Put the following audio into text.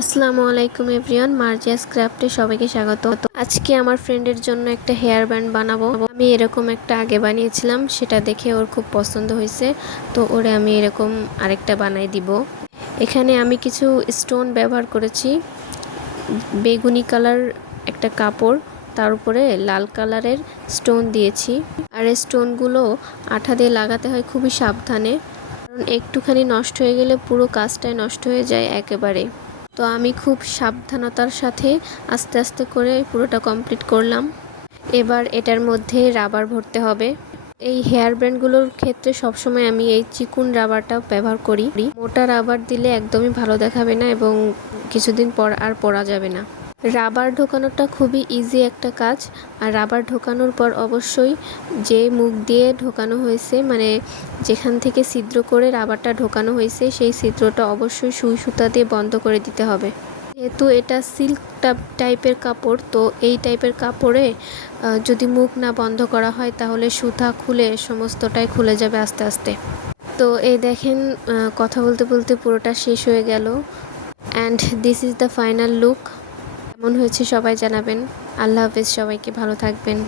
আসসালামু আলাইকুম এভরিওয়ান, মার্জিয়াস ক্রাফটে সবাইকে স্বাগত। আজকে আমার ফ্রেন্ডের জন্য একটা হেয়ার ব্যান্ড বানাবো। আমি এরকম একটা আগে বানিয়েছিলাম, সেটা দেখে ওর খুব পছন্দ হয়েছে, তো ওরে আমি এরকম আরেকটা বানাই দিব। এখানে আমি কিছু স্টোন ব্যবহার করেছি। বেগুনি কালার একটা কাপড়, তার উপরে লাল কালারের স্টোন দিয়েছি। আর এই স্টোনগুলো আঠা দিয়ে লাগাতে হয় খুবই সাবধানে, কারণ একটুখানি নষ্ট হয়ে গেলে পুরো কাজটাই নষ্ট হয়ে যায় একেবারে। তো আমি খুব সাবধানতার সাথে আস্তে আস্তে করে পুরোটা কমপ্লিট করলাম। এবার এটার মধ্যে রাবার ভরতে হবে। এই হেয়ার ব্যান্ডগুলোর ক্ষেত্রে সবসময় আমি এই চিকুন রাবারটা ব্যবহার করি। মোটা রাবার দিলে একদমই ভালো দেখাবে না এবং কিছুদিন পর আর পরা যাবে না। রাবার ঢোকানোটা খুবই ইজি একটা কাজ। আর রাবার ঢোকানোর পর অবশ্যই যে মুখ দিয়ে ঢোকানো হয়েছে, মানে যেখান থেকে ছিদ্র করে রাবারটা ঢোকানো হয়েছে, সেই ছিদ্রটা অবশ্যই সুই সুতা দিয়ে বন্ধ করে দিতে হবে। যেহেতু এটা সিল্ক টাইপের কাপড়, তো এই টাইপের কাপড়ে যদি মুখ না বন্ধ করা হয় তাহলে সুতা খুলে সমস্তটাই খুলে যাবে আস্তে আস্তে। তো এই দেখেন, কথা বলতে বলতে পুরোটা শেষ হয়ে গেল। And this is the final look. কেমন হয়েছে সবাই জানাবেন। আল্লাহ হাফেজ, সবাইকে ভালো থাকবেন।